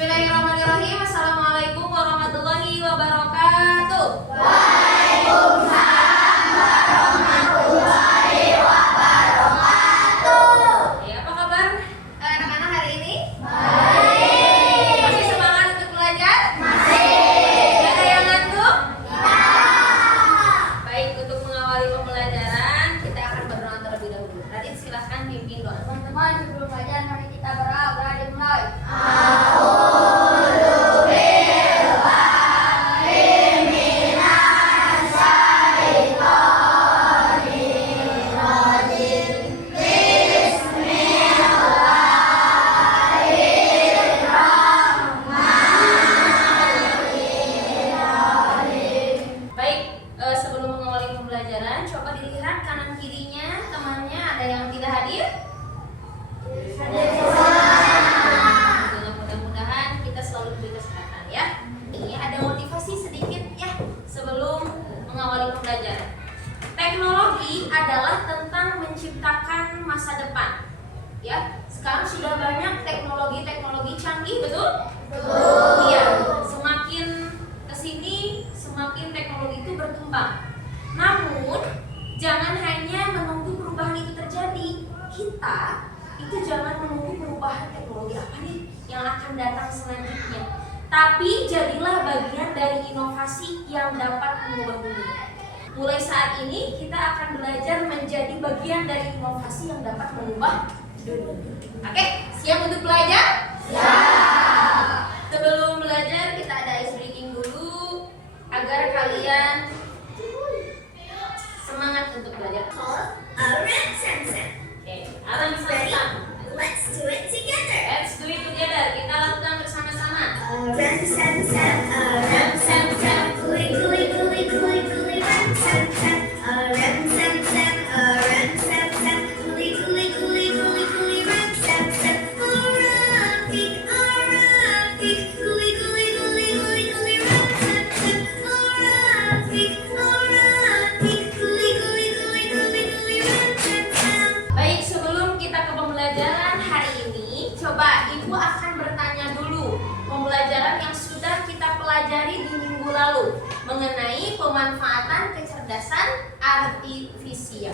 Bismillahirrahmanirrahim. Assalamualaikum warahmatullahi wabarakatuh. Waalaikumsalam warahmatullahi wabarakatuh. Ya, apa kabar anak-anak hari ini? Baik. Masih semangat untuk belajar? Masih. Gak ada yang ngantuk? Ya. Baik, untuk mengawali pembelajaran kita akan berdoa terlebih dahulu. Radit silahkan pimpin doa. Teman-teman, sebelum belajar mari kita berdoa dimulai. Baik, sebelum mengawali pembelajaran, coba dilihat kanan kirinya temannya ada yang tidak hadir? Dengan mudah-mudahan kita selalu diberi kesehatan ya. Ini ada motivasi sedikit ya sebelum mengawali pembelajaran. Teknologi adalah tentang menciptakan masa depan. Ya, sekarang sudah banyak teknologi canggih, betul? Betul. Iya, semakin kesini semakin teknologi itu berkembang. Namun jangan hanya menunggu perubahan itu terjadi. Kita itu jangan menunggu perubahan teknologi apa nih yang akan datang selanjutnya. Tapi jadilah bagian dari inovasi yang dapat mengubah dunia. Mulai saat ini kita akan belajar menjadi bagian dari inovasi yang dapat mengubah dunia. Oke, siap untuk belajar? Siap. Sebelum belajar kita ada ice breaking dulu agar kalian semangat untuk belajar. Alarm sensor. Oke, alarm sensor. Let's do it together. Let's do it together. Kita lakukan bersama-sama. Alarm sensor. Alarm sensor. Kuli kuli kuli kuli kuli. Alarm sensor. Alarm sensor. Alarm sensor. Kuli kuli kuli kuli kuli. Alarm sensor. Arabic. Arabic. Kuli kuli kuli kuli kuli. Alarm sensor. Arabic. Arabic. Kuli kuli kuli kuli kuli. Alarm sensor. Baik, sebelum kita ke pembelajaran hari ini, coba Ibu akan bertanya dulu pembelajaran yang sudah kita pelajari di minggu lalu mengenai pemanfaatan kecerdasan artifisial.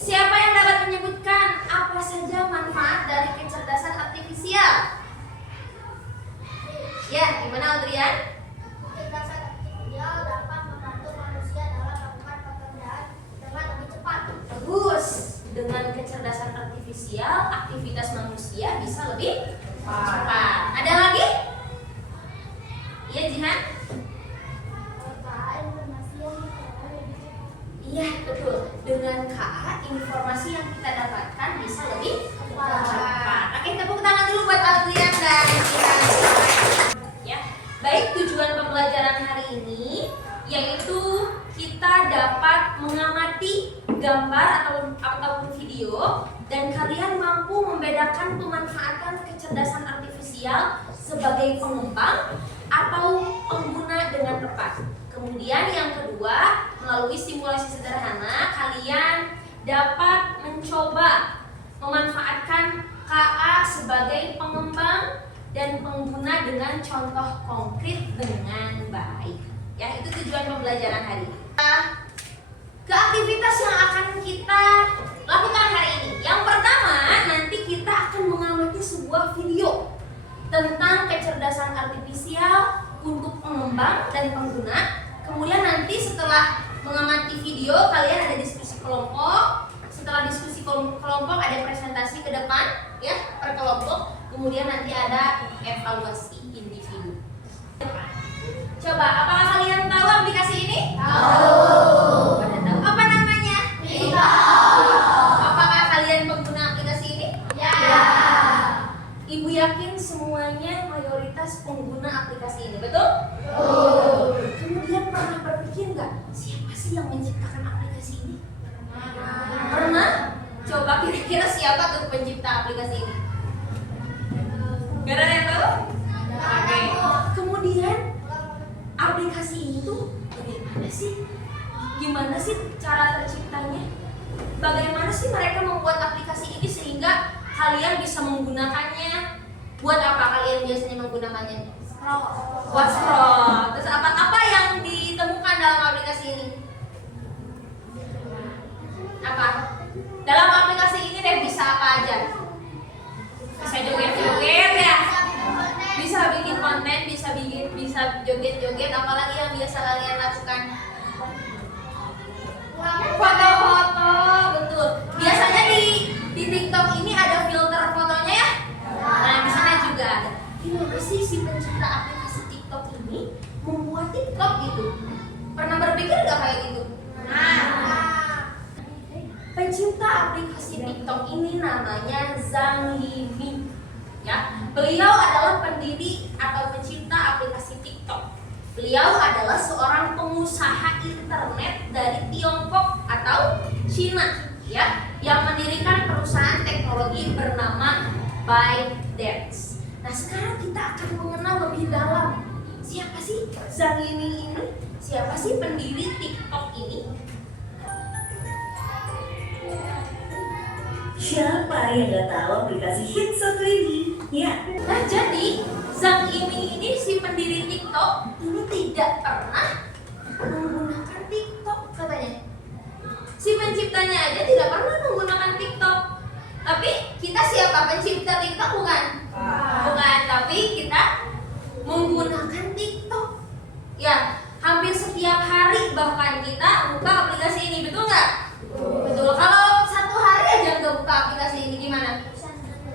Siapa yang dapat menyebutkan apa saja manfaat dari kecerdasan artifisial? Ya, gimana Aldrian? Kecerdasan artifisial dapat membantu manusia dalam melakukan pekerjaan dengan lebih cepat. Bagus. Dengan kecerdasan artifisial, aktivitas manusia bisa lebih cepat. Ada lagi? Iya, Jihan? Iya, betul. Dengan KA, informasi yang kita dapatkan bisa lebih cepat. Oke, tepuk tangan dulu buat Aldrian dan Jihan. Ya, baik, tujuan pembelajaran hari ini yaitu kita dapat mengamati gambar ataupun video dan kalian mampu membedakan pemanfaatan kecerdasan artifisial sebagai pengembang atau pengguna dengan tepat. Kemudian yang kedua, melalui simulasi sederhana kalian dapat mencoba memanfaatkan KA sebagai pengembang dan pengguna dengan contoh konkret dengan baik. Ya, itu tujuan pembelajaran hari ini. Ke aktivitas yang akan kita lakukan hari ini. Yang pertama, nanti kita akan mengamati sebuah video tentang kecerdasan artifisial untuk pengembang dan pengguna. Kemudian nanti setelah mengamati video, kalian ada diskusi kelompok. Setelah diskusi kelompok ada presentasi ke depan, ya, per kelompok. Kemudian nanti ada evaluasi individu. Coba, apakah kalian tahu aplikasi ini? Tahu. Pada tahu. Apa namanya? TikTok. Apakah kalian pengguna aplikasi ini? Ya. Ibu yakin semuanya mayoritas pengguna aplikasi ini, betul? Betul. Kemudian pernah berpikir nggak, siapa sih yang menciptakan aplikasi ini? Pernah? Coba kira-kira siapa tuh pencipta aplikasi ini? Gak ada yang tahu? Oke. Kemudian aplikasi ini tuh bagaimana sih? Gimana sih cara terciptanya? Bagaimana sih mereka membuat aplikasi ini sehingga kalian bisa menggunakannya Buat apa kalian biasanya menggunakannya? Buat scroll. Terus apa yang ditemukan dalam aplikasi ini? Apa? Dalam aplikasi ini deh bisa apa aja? Bisa joget-joget ya? Bisa bikin konten, bisa joget-joget, apalagi yang biasa kalian lakukan? Foto-foto, betul. Biasanya di TikTok ini ada filter fotonya ya? Nah, di sana juga ada. Gimana sih si pencipta aplikasi TikTok ini membuat TikTok gitu? Pernah berpikir nggak kayak gitu? Pencipta aplikasi TikTok ini namanya Zhang Yiming. Ya, beliau adalah pendiri atau pencipta aplikasi TikTok. Beliau adalah seorang pengusaha internet dari Tiongkok atau Cina, ya, yang mendirikan perusahaan teknologi bernama ByteDance. Nah, sekarang kita akan mengenal lebih dalam siapa sih Zhang Yiming ini? Siapa sih pendiri TikTok ini? Siapa yang nggak tahu aplikasi hits satu ini? Ya. Nah, jadi Zhang Yiming ini si pendiri TikTok ini tidak pernah menggunakan TikTok katanya. Si penciptanya aja tidak pernah menggunakan TikTok. Tapi kita siapa? Pencipta TikTok bukan? Bukan, tapi kita menggunakan TikTok. Ya, hampir setiap hari bahkan kita buka aplikasi ini, betul nggak? Betul. Kalau satu hari aja nggak buka aplikasi ini gimana?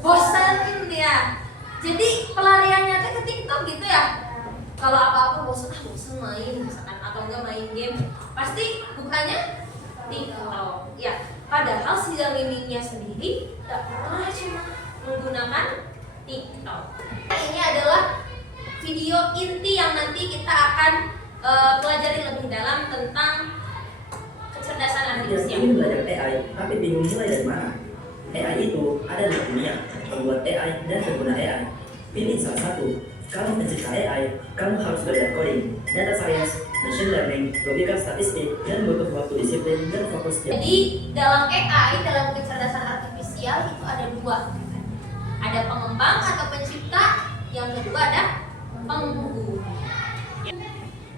Bosan ya. Jadi pelariannya tuh ke TikTok gitu ya. Kalau apa-apa bosan main misalkan atau enggak main game, pasti bukanya TikTok. Ya, padahal si Zhang Yimingnya sendiri tidak pernah cuma menggunakan TikTok. Ini adalah video inti yang nanti kita akan pelajari lebih dalam tentang kecerdasan artifisial. Ingin belajar AI, tapi bingung mulai dari mana? AI itu ada di dunia, pembuat AI dan pengguna AI. Pilih salah satu. Kalau mencipta AI, kamu harus belajar coding, data science, machine learning, logika statistik, dan butuh waktu disiplin dan fokus. Jadi dalam AI, dalam kecerdasan artifisial itu ada dua. Ada pengembang atau pencipta, yang kedua ada pengguna.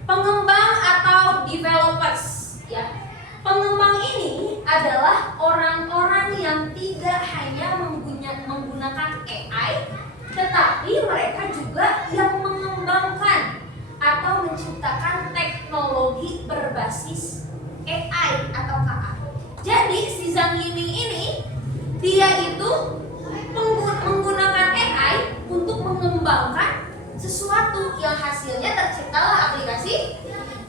Pengembang atau developers, ya. Pengembang ini adalah orang-orang yang tidak hanya menggunakan AI, tetapi mereka juga yang mengembangkan atau menciptakan teknologi berbasis AI atau KA. Jadi si Zhang Yiming ini dia itu menggunakan AI untuk mengembangkan sesuatu yang hasilnya terciptalah aplikasi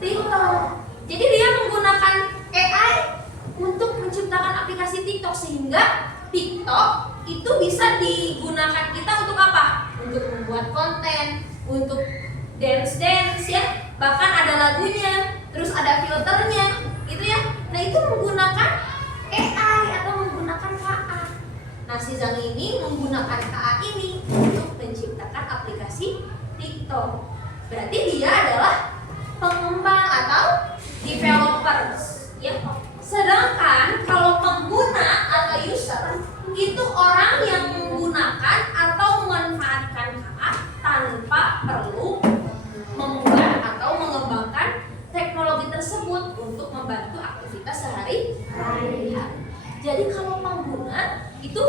TikTok. Jadi dia menggunakan AI untuk menciptakan aplikasi TikTok sehingga TikTok itu bisa digunakan kita untuk apa? Untuk membuat konten, untuk dance ya, bahkan ada lagunya, terus ada filternya, gitu ya. Nah itu menggunakan AI atau menggunakan KA. Nah si Zhang ini menggunakan KA ini untuk menciptakan aplikasi TikTok. Berarti dia adalah pengembang atau developers. Ya. Sedangkan kalau pengguna atau user itu orang yang menggunakan atau memanfaatkan KA tanpa perlu membuat atau mengembangkan teknologi tersebut untuk membantu aktivitas sehari-hari. Jadi kalau pengguna itu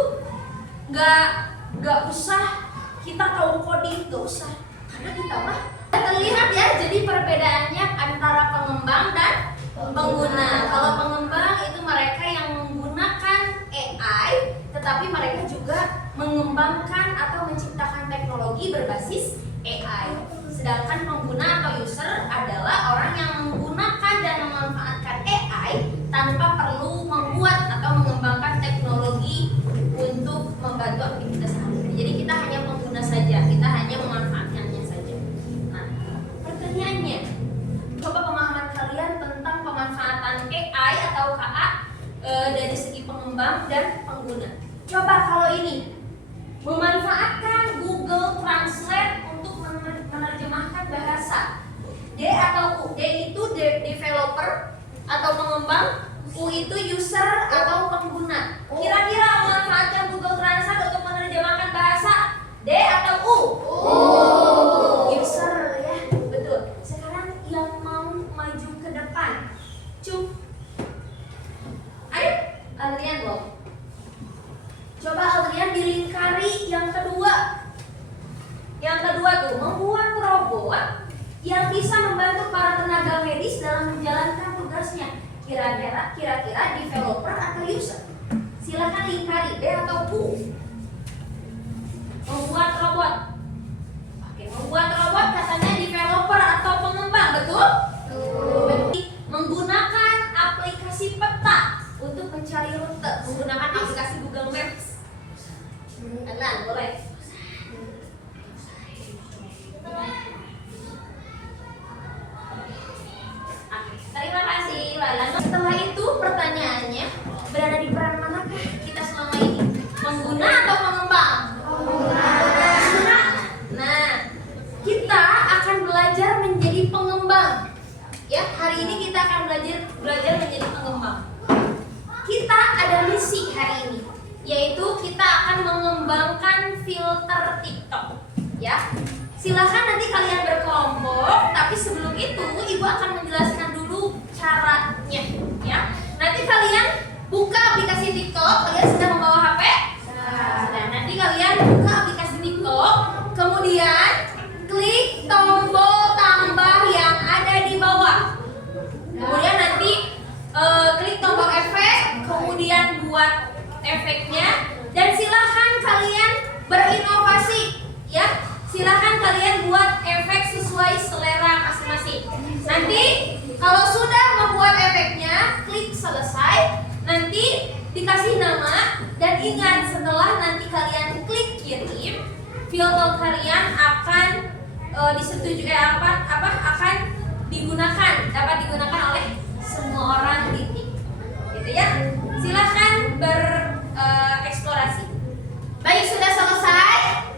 nggak usah kita tahu coding, nggak usah, karena kita mah terlihat ya. Jadi perbedaannya antara pengembang dan pengguna. Kalau pengembang itu mereka yang menggunakan AI, tetapi mereka juga mengembangkan atau menciptakan teknologi berbasis AI. Sedangkan pengguna atau user adalah orang yang menggunakan dan memanfaatkan AI tanpa perlu membuat atau mengembangkan teknologi untuk membantu aktivitas sehari-hari. Jadi kita hanya pengguna saja, kita hanya memanfaatkannya saja. Nah, pertanyaannya, coba pemahaman kalian tentang pemanfaatan AI atau KA dari segi pengembang dan pengguna. Coba kalau ini memanfaatkan Google Translate untuk menerjemahkan bahasa. D atau U? D itu developer atau pengembang, U itu user atau pengguna. Kira-kira memanfaatkan Google Translate untuk menerjemahkan bahasa D atau U? User ya, betul. Sekarang yang mau maju ke depan, Cuk. Ayo, Adrian loh. Coba Adrian dilingkari yang kedua. Yang kedua tuh membuat robot yang bisa membantu para tenaga medis dalam menjalankan tugasnya. Kira-kira developer atau user? Silakan lingkari B atau U. Membuat robot. Oke, membuat robot katanya developer atau pengembang, betul? Menggunakan aplikasi peta untuk mencari rute, menggunakan aplikasi Google Maps. Adlan, boleh. Terima kasih, Lalan. Setelah itu pertanyaannya, berada di peran manakah kita selama ini? Pengguna atau pengembang? Pengguna. Nah, kita akan belajar menjadi pengembang. Ya, hari ini kita akan belajar menjadi pengembang. Kita ada misi hari ini, yaitu kita akan mengembangkan filter TikTok. Ya, silakan nanti kalian berkelompok. Tapi sebelum itu, Ibu akan menjelaskan dulu caranya. Ya, nanti kalian buka aplikasi TikTok. Kalian sudah membawa HP? Sudah. Nanti kalian buka aplikasi TikTok, kemudian klik tombol tambah yang ada di bawah. Kemudian nanti klik tombol efek, kemudian buat efeknya, dan silahkan kalian berinovasi. Ya, silahkan kalian buat efek sesuai selera masing-masing. Nanti kalau sudah membuat efeknya, klik selesai. Nanti dikasih nama, dan ingat setelah nanti kalian klik kirim, filter kalian akan disetujui akan dapat digunakan oleh semua orang di TikTok. Gitu ya. Silahkan bereksplorasi. Baik, sudah selesai?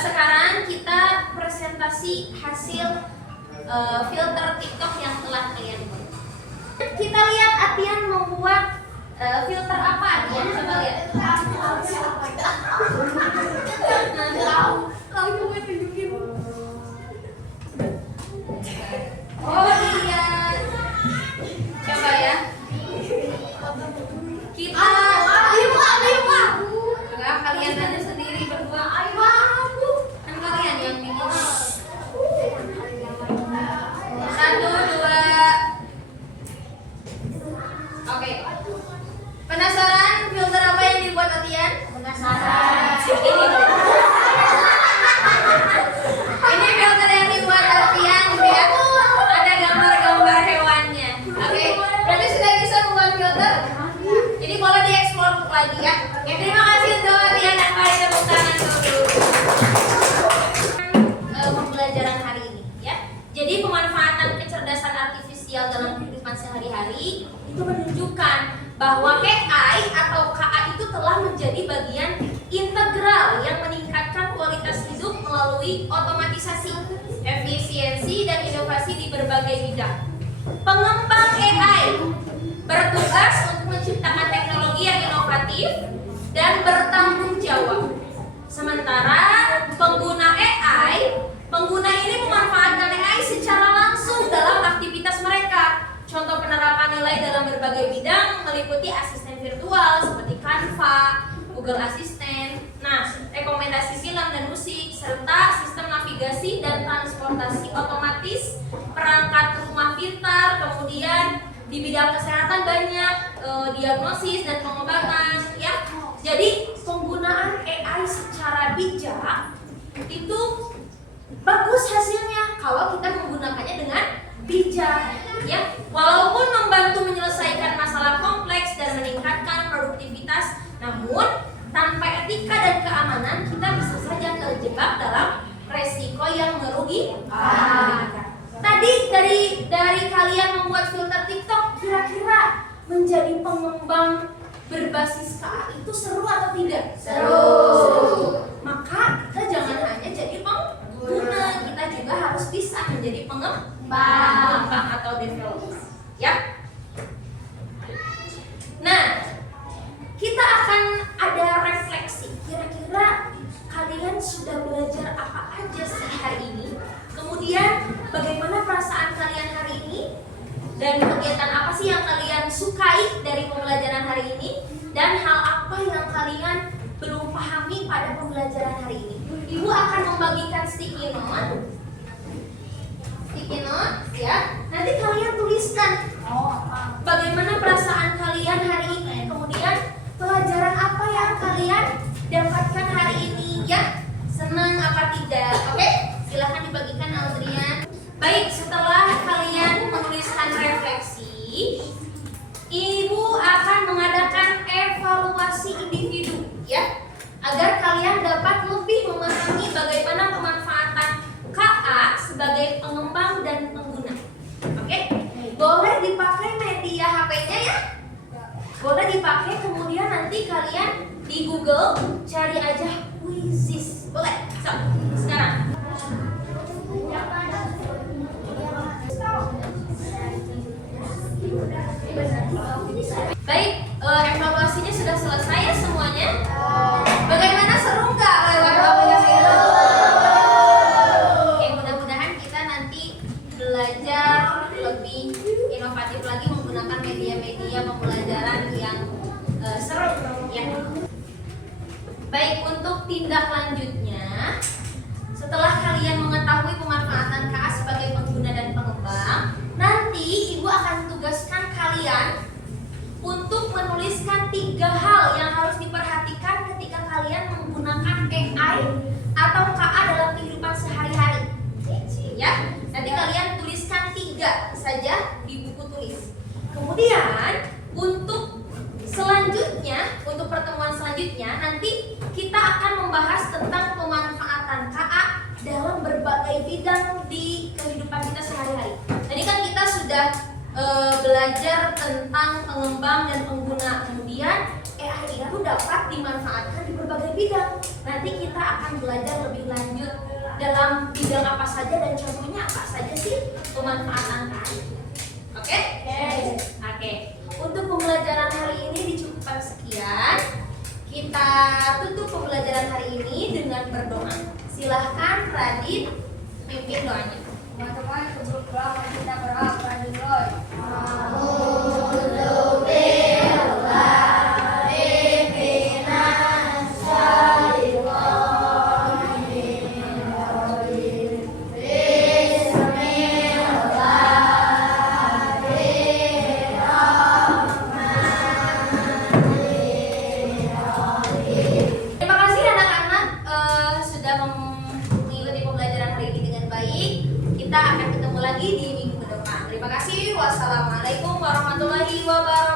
Sekarang kita presentasi hasil filter TikTok yang telah kalian buat. Kita lihat Atian membuat filter apa, Atian? Coba lihat. Oh iya. Coba ya. Kita ayo Pak. Enggak, kalian aja sendiri berdua. Ayo Pak. Kan kalian yang bikin. 1, 2. Oke. Penasaran filter apa yang dibuat Atian? Penasaran. Ini filter yang dibuat Atian ya. Ada gambar-gambar hewannya. Oke. Berarti sudah bisa membuat filter? Jadi boleh dieksplor lagi ya. Oke, terima kasih untuk Atian, dan mari tepuk tangan dulu. Pembelajaran hari ini ya. Jadi pemanfaatan kecerdasan artifisial dalam kehidupan sehari-hari itu menunjukkan bahwa AI atau KA itu telah menjadi bagian integral yang meningkatkan kualitas hidup melalui otomatisasi, efisiensi, dan inovasi di berbagai bidang. Pengembang AI bertugas untuk menciptakan teknologi yang inovatif dan bertanggung jawab. Sementara pengguna ini memanfaatkan AI secara langsung dalam aktivitas mereka. Contoh penerapan nilai dalam berbagai bidang meliputi asisten virtual seperti Canva, Google Assistant, rekomendasi film dan musik, serta sistem navigasi dan transportasi otomatis, perangkat rumah pintar, kemudian di bidang kesehatan banyak diagnosis dan pengobatan, ya. Jadi penggunaan AI secara bijak itu bagus hasilnya kalau kita menggunakannya dengan bijak, ya. Walaupun membantu menyelesaikan masalah kompleks dan meningkatkan produktivitas, namun tanpa etika dan keamanan kita bisa saja terjebak dalam resiko yang merugikan. Tadi dari kalian membuat filter TikTok, kira-kira menjadi pengembang berbasis KA itu seru atau tidak? Seru. Maka kita jangan hanya jadi pengguna, kita juga harus bisa menjadi pengembang atau developer, ya. Nah, kita akan ada refleksi. Kira-kira bagaimana perasaan kalian hari ini? Dan kegiatan apa sih yang kalian sukai dari pembelajaran hari ini? Dan hal apa yang kalian belum pahami pada pembelajaran hari ini? Ibu akan membagikan sticky note. Sticky note ya. Nanti kalian tuliskan bagaimana perasaan kalian hari ini. Kemudian pelajaran apa yang kalian dapatkan hari ini ya? Senang apa tidak? Oke? Silahkan dibagikan Audrian. Baik, setelah kalian menuliskan refleksi, Ibu akan mengadakan evaluasi individu ya, agar kalian dapat lebih memahami bagaimana pemanfaatan KA sebagai pengembang dan pengguna. Oke? Boleh dipakai media HP-nya ya? Boleh dipakai, kemudian nanti kalian di Google cari aja Quizzes. Boleh? So, sekarang baik, evaluasinya sudah selesai ya semuanya. Bagaimana, seru nggak lewat aplikasi itu? Oke, mudah-mudahan kita nanti belajar lebih inovatif lagi menggunakan media-media pembelajaran yang seru ya. Baik, untuk tindak lanjutnya, setelah kalian mengetahui pemanfaatan KA sebagai pengguna dan pengembang, nanti Ibu akan tugaskan kalian untuk menuliskan 3 hal yang harus diperhatikan ketika kalian menggunakan AI atau KA dalam kehidupan sehari-hari. Ya, nanti kalian tuliskan 3 saja di buku tulis. Kemudian untuk selanjutnya, untuk pertemuan selanjutnya nanti kita akan membahas tentang pemanfaatan KA dalam berbagai bidang di kehidupan kita sehari-hari. Tadi kan kita sudah belajar tentang pengembang dan pengguna, kemudian AI itu dapat dimanfaatkan di berbagai bidang. Nanti kita akan belajar lebih lanjut dalam bidang apa saja dan contohnya apa saja sih pemanfaatan KA. Oke? Oke. Untuk pembelajaran hari ini dicukupkan sekian. Kita tutup pembelajaran hari ini dengan berdoa. Silahkan Radit pimpin doanya. Teman-teman, sebelum doa kita berdoa pada Roy. Terima kasih anak-anak sudah mengikuti pembelajaran hari ini dengan baik. Kita akan ketemu lagi di minggu depan. Terima kasih. Wassalamualaikum warahmatullahi wabarakatuh.